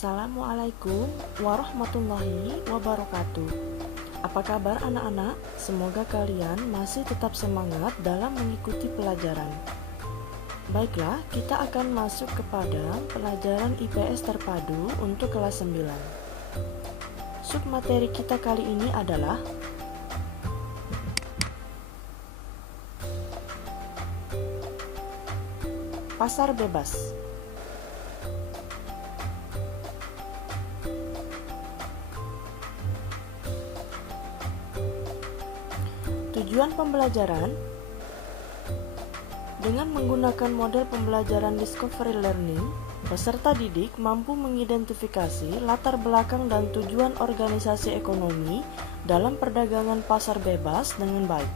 Assalamualaikum warahmatullahi wabarakatuh. Apa kabar anak-anak? Semoga kalian masih tetap semangat dalam mengikuti pelajaran. Baiklah, kita akan masuk kepada pelajaran IPS terpadu untuk kelas 9. Submateri kita kali ini adalah pasar bebas. Tujuan pembelajaran dengan menggunakan model pembelajaran discovery learning, peserta didik mampu mengidentifikasi latar belakang dan tujuan organisasi ekonomi dalam perdagangan pasar bebas dengan baik.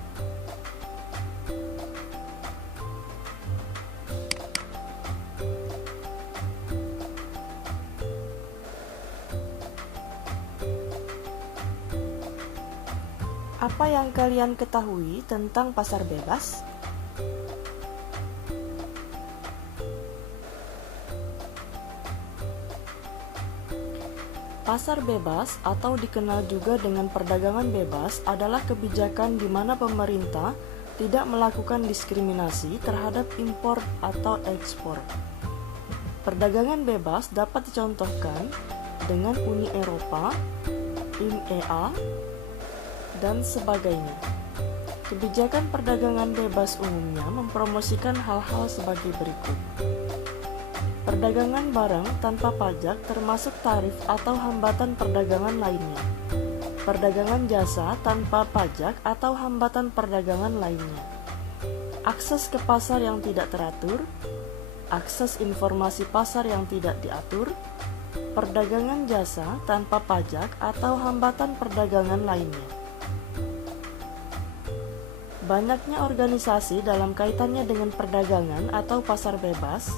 Apa yang kalian ketahui tentang pasar bebas? Pasar bebas atau dikenal juga dengan perdagangan bebas adalah kebijakan di mana pemerintah tidak melakukan diskriminasi terhadap impor atau ekspor. Perdagangan bebas dapat dicontohkan dengan Uni Eropa, IMEA, dan sebagainya. Kebijakan perdagangan bebas umumnya mempromosikan hal-hal sebagai berikut. Perdagangan barang tanpa pajak termasuk tarif atau hambatan perdagangan lainnya. Perdagangan jasa tanpa pajak atau hambatan perdagangan lainnya. Akses ke pasar yang tidak teratur. Akses informasi pasar yang tidak diatur. Perdagangan jasa tanpa pajak atau hambatan perdagangan lainnya. Banyaknya organisasi dalam kaitannya dengan perdagangan atau pasar bebas.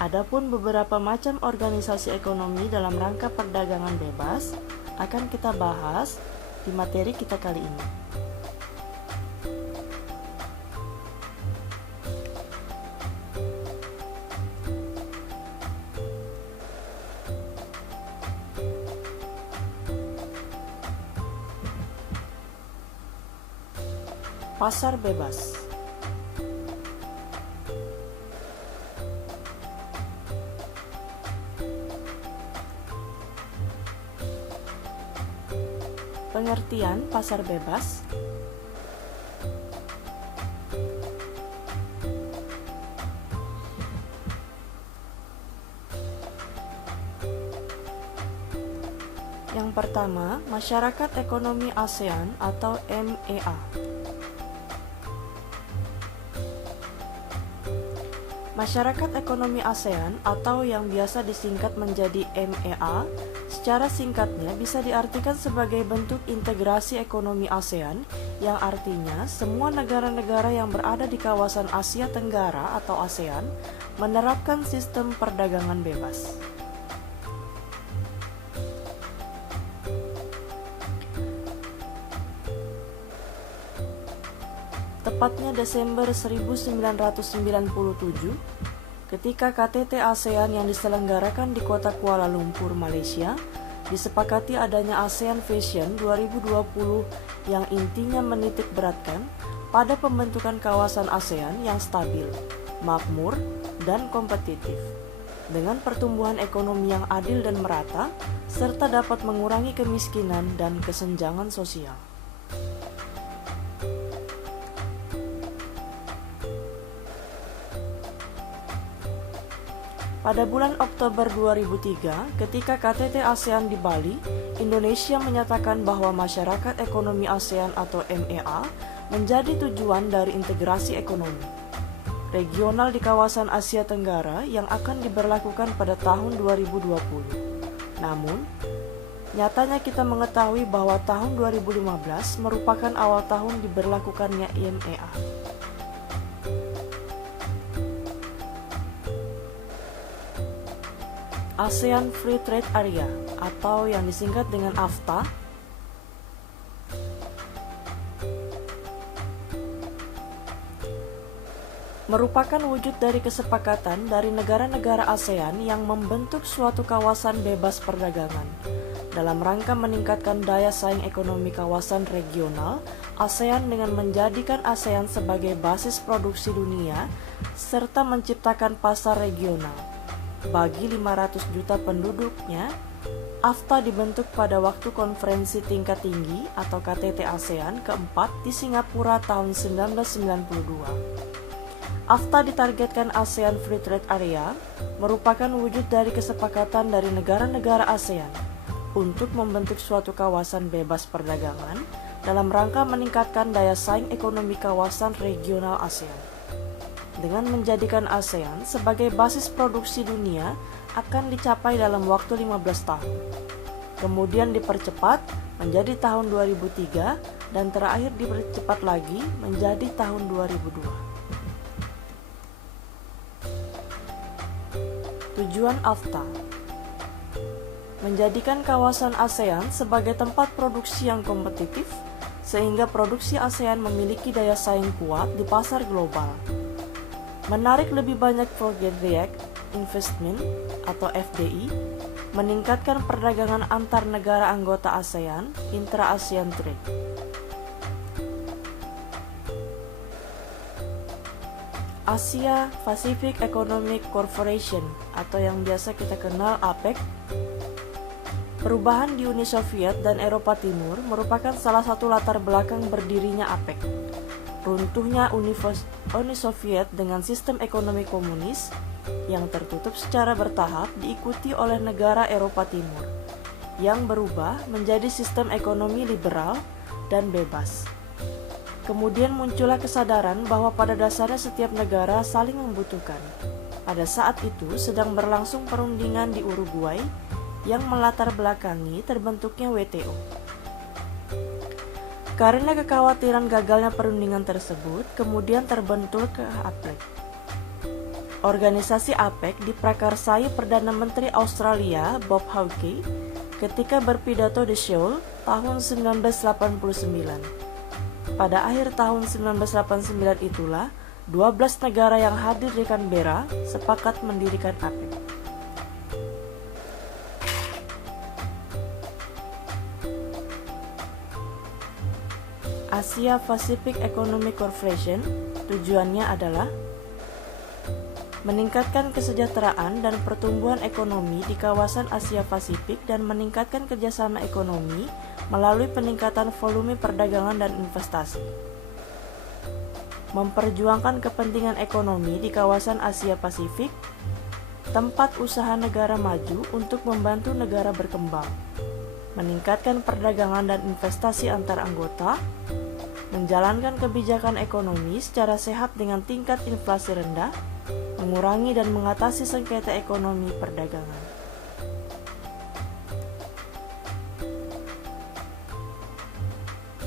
Adapun beberapa macam organisasi ekonomi dalam rangka perdagangan bebas akan kita bahas di materi kita kali ini. Pasar bebas. Pengertian pasar bebas. Yang pertama, Masyarakat Ekonomi ASEAN atau MEA. Masyarakat Ekonomi ASEAN atau yang biasa disingkat menjadi MEA, secara singkatnya bisa diartikan sebagai bentuk integrasi ekonomi ASEAN yang artinya semua negara-negara yang berada di kawasan Asia Tenggara atau ASEAN menerapkan sistem perdagangan bebas. Tepatnya Desember 1997, ketika KTT ASEAN yang diselenggarakan di kota Kuala Lumpur, Malaysia, disepakati adanya ASEAN Vision 2020 yang intinya menitik beratkan pada pembentukan kawasan ASEAN yang stabil, makmur, dan kompetitif, dengan pertumbuhan ekonomi yang adil dan merata, serta dapat mengurangi kemiskinan dan kesenjangan sosial. Pada bulan Oktober 2003, ketika KTT ASEAN di Bali, Indonesia menyatakan bahwa Masyarakat Ekonomi ASEAN atau MEA menjadi tujuan dari integrasi ekonomi regional di kawasan Asia Tenggara yang akan diberlakukan pada tahun 2020. Namun, nyatanya kita mengetahui bahwa tahun 2015 merupakan awal tahun diberlakukannya MEA. ASEAN Free Trade Area atau yang disingkat dengan AFTA merupakan wujud dari kesepakatan dari negara-negara ASEAN yang membentuk suatu kawasan bebas perdagangan. Dalam rangka meningkatkan daya saing ekonomi kawasan regional, ASEAN dengan menjadikan ASEAN sebagai basis produksi dunia, serta menciptakan pasar regional. Bagi 500 juta penduduknya, AFTA dibentuk pada waktu konferensi tingkat tinggi atau KTT ASEAN keempat di Singapura tahun 1992. AFTA ditargetkan ASEAN Free Trade Area merupakan wujud dari kesepakatan dari negara-negara ASEAN untuk membentuk suatu kawasan bebas perdagangan dalam rangka meningkatkan daya saing ekonomi kawasan regional ASEAN. Dengan menjadikan ASEAN sebagai basis produksi dunia akan dicapai dalam waktu 15 tahun. Kemudian dipercepat menjadi tahun 2003 dan terakhir dipercepat lagi menjadi tahun 2002. Tujuan AFTA menjadikan kawasan ASEAN sebagai tempat produksi yang kompetitif sehingga produksi ASEAN memiliki daya saing kuat di pasar global. Menarik lebih banyak foreign direct investment atau FDI, meningkatkan perdagangan antar negara anggota ASEAN, intra-ASEAN trade. Asia Pacific Economic Cooperation atau yang biasa kita kenal APEC. Perubahan di Uni Soviet dan Eropa Timur merupakan salah satu latar belakang berdirinya APEC. Runtuhnya Uni Soviet dengan sistem ekonomi komunis yang tertutup secara bertahap diikuti oleh negara Eropa Timur yang berubah menjadi sistem ekonomi liberal dan bebas. Kemudian muncullah kesadaran bahwa pada dasarnya setiap negara saling membutuhkan. Pada saat itu sedang berlangsung perundingan di Uruguay yang melatar belakangi terbentuknya WTO. Karena kekhawatiran gagalnya perundingan tersebut, kemudian terbentuk APEC. Organisasi APEC diprakarsai Perdana Menteri Australia Bob Hawke ketika berpidato di Seoul tahun 1989. Pada akhir tahun 1989 itulah, 12 negara yang hadir di Canberra sepakat mendirikan APEC. Asia Pacific Economic Cooperation tujuannya adalah meningkatkan kesejahteraan dan pertumbuhan ekonomi di kawasan Asia Pasifik dan meningkatkan kerjasama ekonomi melalui peningkatan volume perdagangan dan investasi. Memperjuangkan kepentingan ekonomi di kawasan Asia Pasifik, tempat usaha negara maju untuk membantu negara berkembang. Meningkatkan perdagangan dan investasi antar anggota, menjalankan kebijakan ekonomi secara sehat dengan tingkat inflasi rendah, mengurangi dan mengatasi sengketa ekonomi perdagangan.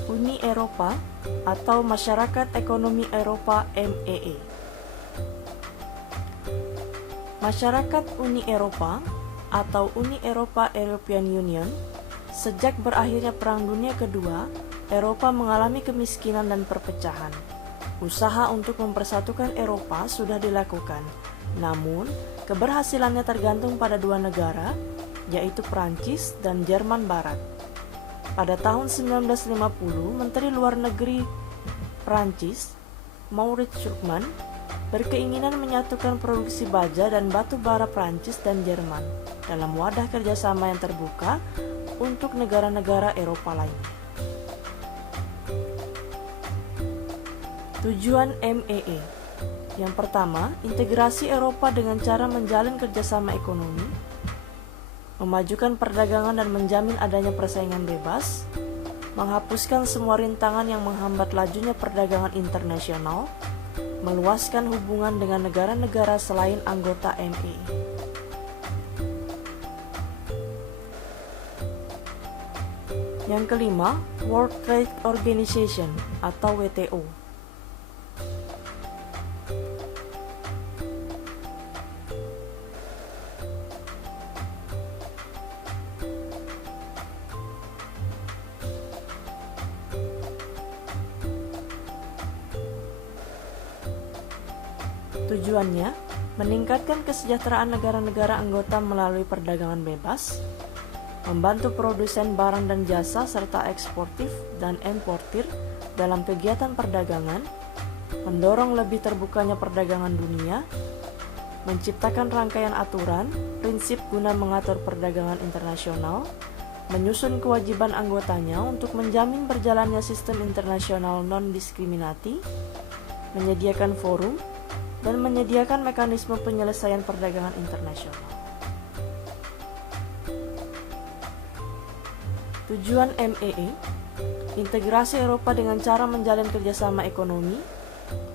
Uni Eropa atau Masyarakat Ekonomi Eropa (MEE). Masyarakat Uni Eropa atau Uni Eropa European Union. Sejak berakhirnya Perang Dunia Kedua, Eropa mengalami kemiskinan dan perpecahan. Usaha untuk mempersatukan Eropa sudah dilakukan, namun keberhasilannya tergantung pada dua negara, yaitu Prancis dan Jerman Barat. Pada tahun 1950, Menteri Luar Negeri Prancis, Maurice Schumann, berkeinginan menyatukan produksi baja dan batu bara Prancis dan Jerman dalam wadah kerjasama yang terbuka untuk negara-negara Eropa lainnya. Tujuan MEE. Yang pertama, integrasi Eropa dengan cara menjalin kerjasama ekonomi, memajukan perdagangan dan menjamin adanya persaingan bebas, menghapuskan semua rintangan yang menghambat lajunya perdagangan internasional, meluaskan hubungan dengan negara-negara selain anggota MEE. Yang kelima, World Trade Organization atau WTO. Tujuannya, meningkatkan kesejahteraan negara-negara anggota melalui perdagangan bebas, membantu produsen barang dan jasa serta eksportif dan importir dalam kegiatan perdagangan, mendorong lebih terbukanya perdagangan dunia, menciptakan rangkaian aturan, prinsip guna mengatur perdagangan internasional, menyusun kewajiban anggotanya untuk menjamin berjalannya sistem internasional non-diskriminasi, menyediakan forum, dan menyediakan mekanisme penyelesaian perdagangan internasional. Tujuan MEE, integrasi Eropa dengan cara menjalin kerjasama ekonomi,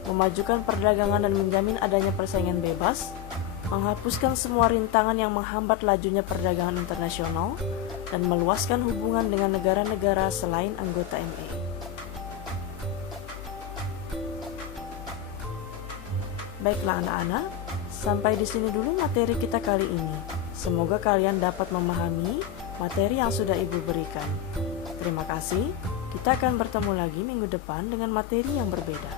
memajukan perdagangan dan menjamin adanya persaingan bebas, menghapuskan semua rintangan yang menghambat lajunya perdagangan internasional, dan meluaskan hubungan dengan negara-negara selain anggota MEE. Baiklah anak-anak, sampai di sini dulu materi kita kali ini. Semoga kalian dapat memahami materi yang sudah Ibu berikan. Terima kasih, kita akan bertemu lagi minggu depan dengan materi yang berbeda.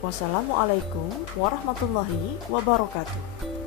Wassalamualaikum warahmatullahi wabarakatuh.